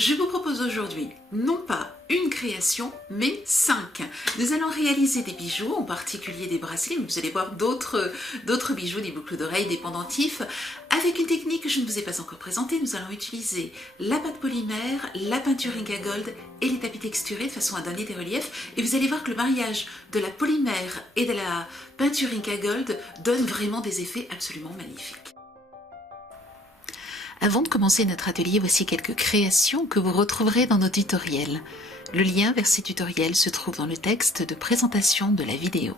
Je vous propose aujourd'hui non pas une création, mais 5. Nous allons réaliser des bijoux, en particulier des bracelets, mais vous allez voir d'autres bijoux, des boucles d'oreilles, des pendentifs, avec une technique que je ne vous ai pas encore présentée. Nous allons utiliser la pâte polymère, la peinture Inca Gold et les tapis texturés de façon à donner des reliefs. Et vous allez voir que le mariage de la polymère et de la peinture Inca Gold donne vraiment des effets absolument magnifiques. Avant de commencer notre atelier, voici quelques créations que vous retrouverez dans nos tutoriels. Le lien vers ces tutoriels se trouve dans le texte de présentation de la vidéo.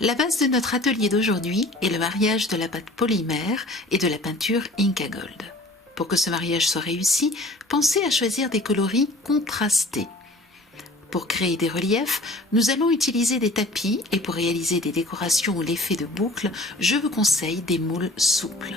La base de notre atelier d'aujourd'hui est le mariage de la pâte polymère et de la peinture Inca Gold. Pour que ce mariage soit réussi, pensez à choisir des coloris contrastés. Pour créer des reliefs, nous allons utiliser des tapis et pour réaliser des décorations ou l'effet de boucle, je vous conseille des moules souples.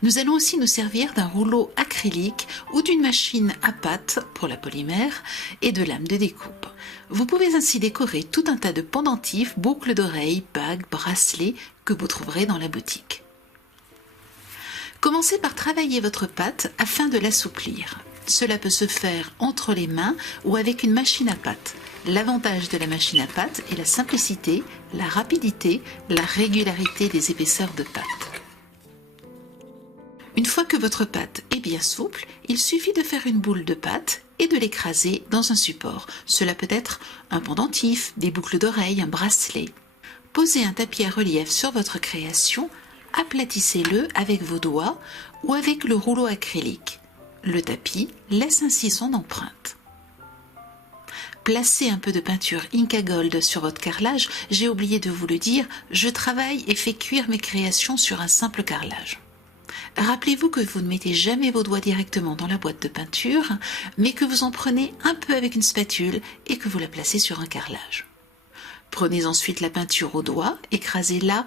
Nous allons aussi nous servir d'un rouleau acrylique ou d'une machine à pâte pour la polymère et de lames de découpe. Vous pouvez ainsi décorer tout un tas de pendentifs, boucles d'oreilles, bagues, bracelets que vous trouverez dans la boutique. Commencez par travailler votre pâte afin de l'assouplir. Cela peut se faire entre les mains ou avec une machine à pâte. L'avantage de la machine à pâte est la simplicité, la rapidité, la régularité des épaisseurs de pâte. Une fois que votre pâte est bien souple, il suffit de faire une boule de pâte et de l'écraser dans un support. Cela peut être un pendentif, des boucles d'oreilles, un bracelet. Posez un tapis à relief sur votre création, aplatissez-le avec vos doigts ou avec le rouleau acrylique. Le tapis laisse ainsi son empreinte. Placez un peu de peinture Inca Gold sur votre carrelage. J'ai oublié de vous le dire, je travaille et fais cuire mes créations sur un simple carrelage. Rappelez-vous que vous ne mettez jamais vos doigts directement dans la boîte de peinture, mais que vous en prenez un peu avec une spatule et que vous la placez sur un carrelage. Prenez ensuite la peinture au doigt, écrasez-la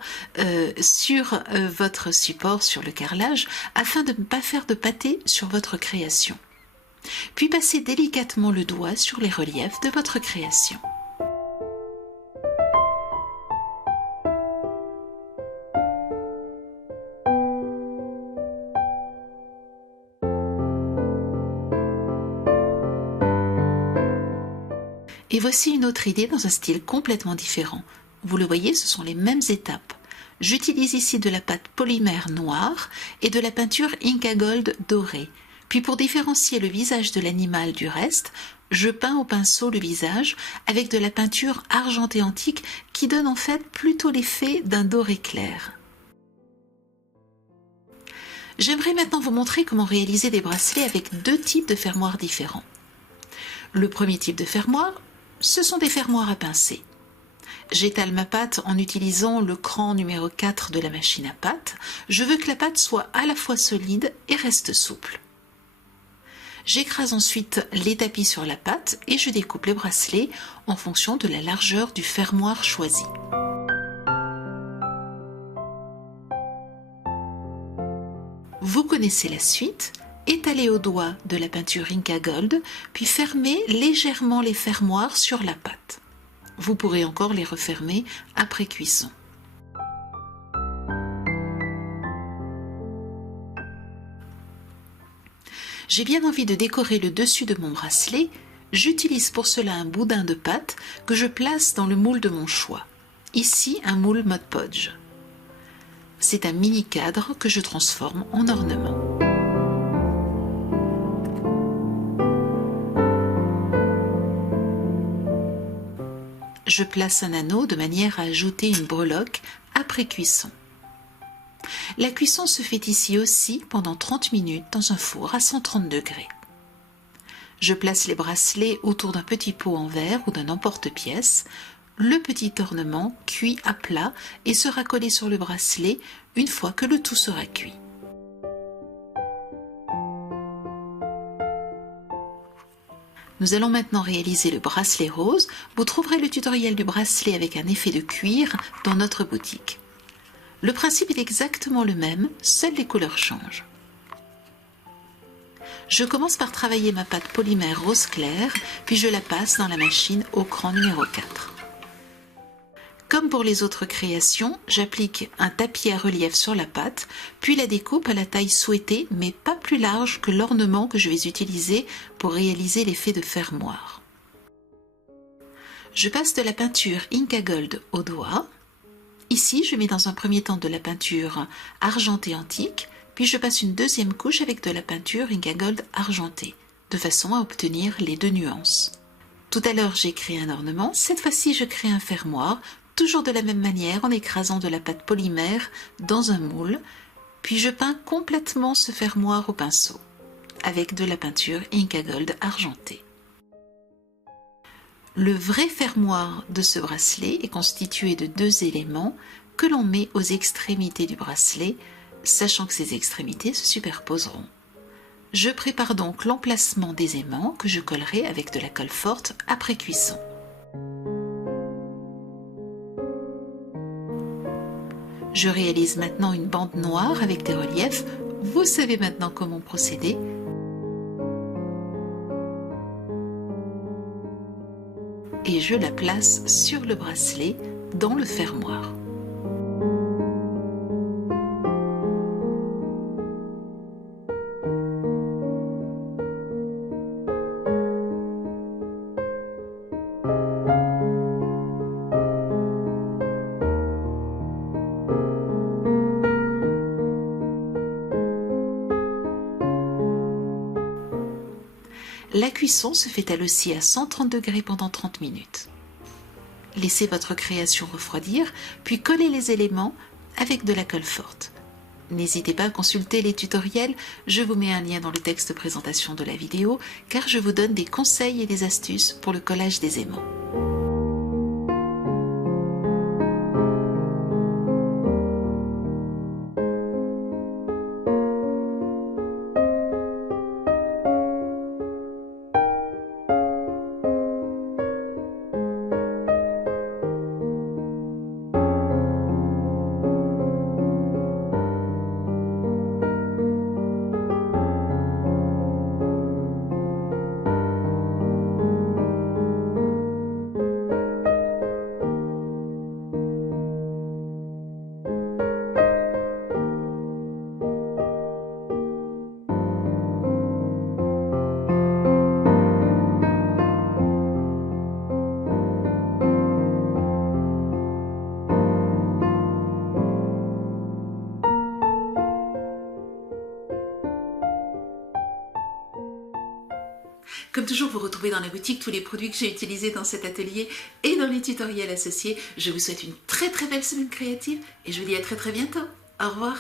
sur votre support, sur le carrelage, afin de ne pas faire de pâté sur votre création. Puis passez délicatement le doigt sur les reliefs de votre création. Et voici une autre idée dans un style complètement différent. Vous le voyez, ce sont les mêmes étapes. J'utilise ici de la pâte polymère noire et de la peinture Inca Gold dorée. Puis pour différencier le visage de l'animal du reste, je peins au pinceau le visage avec de la peinture argentée antique qui donne en fait plutôt l'effet d'un doré clair. J'aimerais maintenant vous montrer comment réaliser des bracelets avec deux types de fermoirs différents. Le premier type de fermoir, ce sont des fermoirs à pincer. J'étale ma pâte en utilisant le cran numéro 4 de la machine à pâte. Je veux que la pâte soit à la fois solide et reste souple. J'écrase ensuite les tapis sur la pâte et je découpe les bracelets en fonction de la largeur du fermoir choisi. Vous connaissez la suite. Étalez au doigt de la peinture Inca Gold, puis fermez légèrement les fermoirs sur la pâte. Vous pourrez encore les refermer après cuisson. J'ai bien envie de décorer le dessus de mon bracelet. J'utilise pour cela un boudin de pâte que je place dans le moule de mon choix. Ici, un moule Mod Podge. C'est un mini cadre que je transforme en ornement. Je place un anneau de manière à ajouter une breloque après cuisson. La cuisson se fait ici aussi pendant 30 minutes dans un four à 130 degrés. Je place les bracelets autour d'un petit pot en verre ou d'un emporte-pièce. Le petit ornement cuit à plat et sera collé sur le bracelet une fois que le tout sera cuit. Nous allons maintenant réaliser le bracelet rose. Vous trouverez le tutoriel du bracelet avec un effet de cuir dans notre boutique. Le principe est exactement le même, seules les couleurs changent. Je commence par travailler ma pâte polymère rose clair, puis je la passe dans la machine au cran numéro 4. Comme pour les autres créations, j'applique un tapis à relief sur la pâte, puis la découpe à la taille souhaitée, mais pas plus large que l'ornement que je vais utiliser pour réaliser l'effet de fermoir. Je passe de la peinture Inca Gold au doigt. Ici, je mets dans un premier temps de la peinture argentée antique, puis je passe une deuxième couche avec de la peinture Inca Gold argentée, de façon à obtenir les deux nuances. Tout à l'heure, j'ai créé un ornement, cette fois-ci, je crée un fermoir, toujours de la même manière en écrasant de la pâte polymère dans un moule, puis je peins complètement ce fermoir au pinceau, avec de la peinture Inca Gold argentée. Le vrai fermoir de ce bracelet est constitué de deux éléments que l'on met aux extrémités du bracelet, sachant que ces extrémités se superposeront. Je prépare donc l'emplacement des aimants que je collerai avec de la colle forte après cuisson. Je réalise maintenant une bande noire avec des reliefs. Vous savez maintenant comment procéder. Et je la place sur le bracelet dans le fermoir. La cuisson se fait elle aussi à 130 degrés pendant 30 minutes. Laissez votre création refroidir, puis collez les éléments avec de la colle forte. N'hésitez pas à consulter les tutoriels, je vous mets un lien dans le texte de présentation de la vidéo, car je vous donne des conseils et des astuces pour le collage des aimants. Comme toujours, vous retrouvez dans la boutique tous les produits que j'ai utilisés dans cet atelier et dans les tutoriels associés. Je vous souhaite une très belle semaine créative et je vous dis à très bientôt. Au revoir.